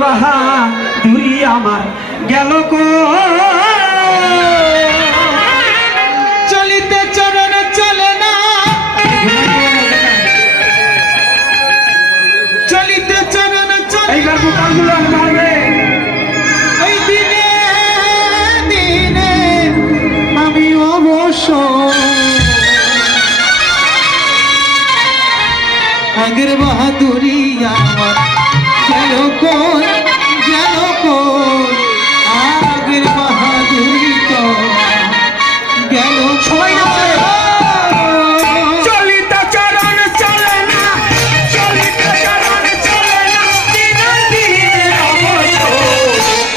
বাহাদুরি আমার গেল কো চলিতে চরণ চলে না চলিতে চরণ চলে এইবার বোকালগুলো মারবে এই দিনে দিনে আমি অবশ্য আগের বাহাদুরি আমার গেল কোন আগের বাহাদুরি তো গেল সবাই চলিতে চরণ চলে না চলিতে চরণ চলে না দিনে দিনে অবশ্য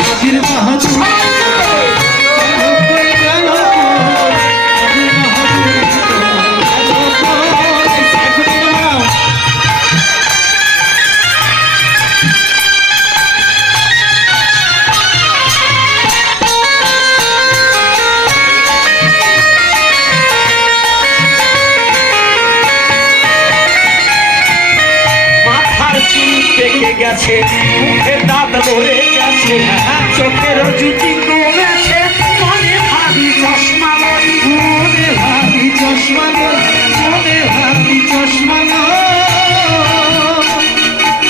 আগের বাহাদুরি গেছে মুখে দাঁত ভরে গেছে চোখের জুতি কমেছে মনে ভাবি চশমা মনে ভাবি চশমা মনে ভাবি চশমা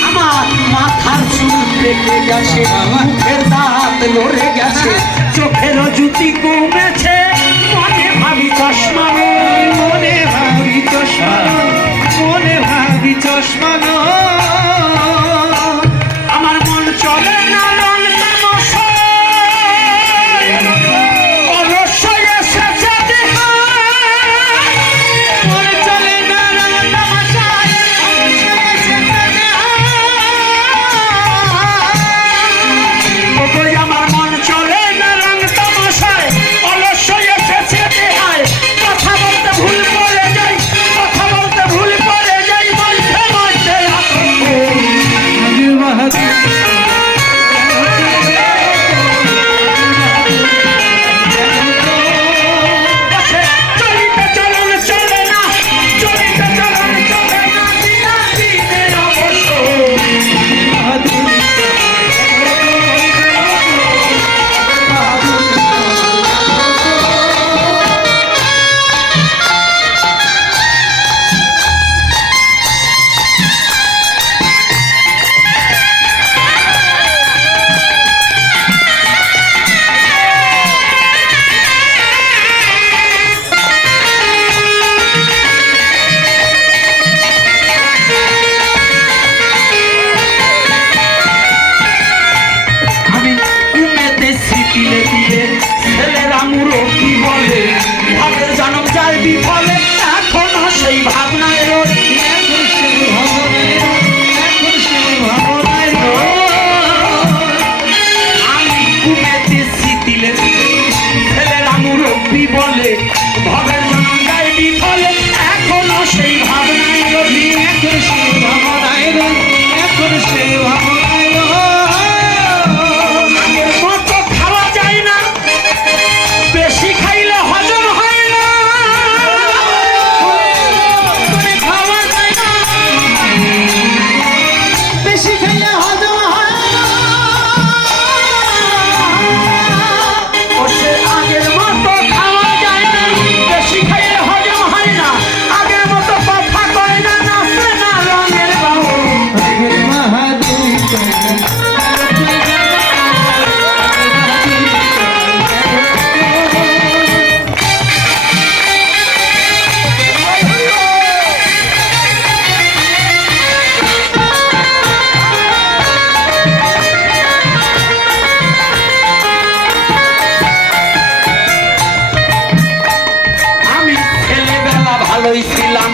আমার মাথার চুল পেকে গেছে মুখের দাঁত লড়ে গেছে চোখের জুতি কমেছে মনে ভাবি চশমা মনে ভাবি চশমা মনে ভাবি চশমা আমার মন চলে না রং তামাশা অবশ্যই এসেছে দেখা মন চলে না রং তামাশা আমার মন চলে না রং তামাশায় অবশ্যই এসেছে দেখায় কথা বলতে ভুল করে যাই কথা বলতে ভুল করে যাই মধ্যে মধ্যে আগের বাহাদুরি চলিতে চলন চলে না চলিতে চলন চলে না দিনা দিনে অবশ্য আমি উমেতেছি তিলে তিলে ছেলেরা মুরব্বি বলে ভাবের জনম যায় বিফলে এখনো সেই ভাবনায় রই এখন সে ভাবনায় আমি উমেতেছি তিলে তিলে ছেলেরা মুরব্বি বলে ভাবের জনম যায় বিফলে এখনো সেই ভাবনায় রই এখন সে ভাবনায় এখন সে ভাবনায় আগের মতো খাওয়া যায় না বেশি খাইলে হজম হয় না খাওয়া যায় না বেশি খেলে হজম হয় না ও সে আগের মতো খাওয়া যায় না বেশি খাইলে হজম হয় না আগের মতো কথা কয় না নাচে না রঙের বাবু আগের বাহাদুরি আমি ছেলেবেলা ভালোই ছিলাম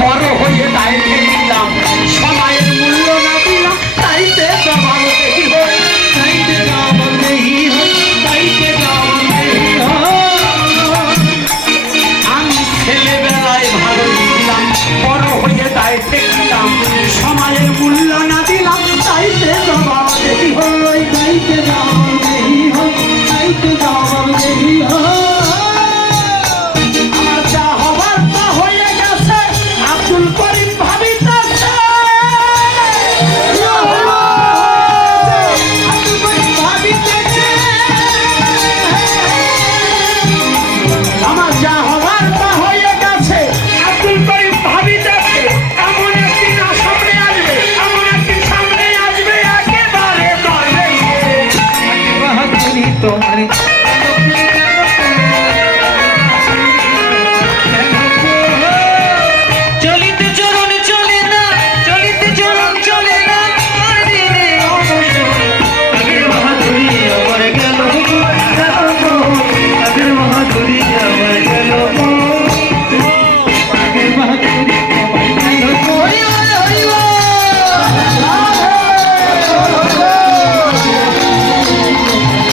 বড় হয়ে দায়িত্বে নিলাম সময়ের মূল্য না দিলাম তাইতে জবাব দেই হই তাইতে জবাব দেহি হয় তাইতে জবাব দেহি হয় আমি ছেলেবেলায় ভালোই ছিলাম বড় হয়ে দায়িত্বে নিলাম সময়ের মূল্য না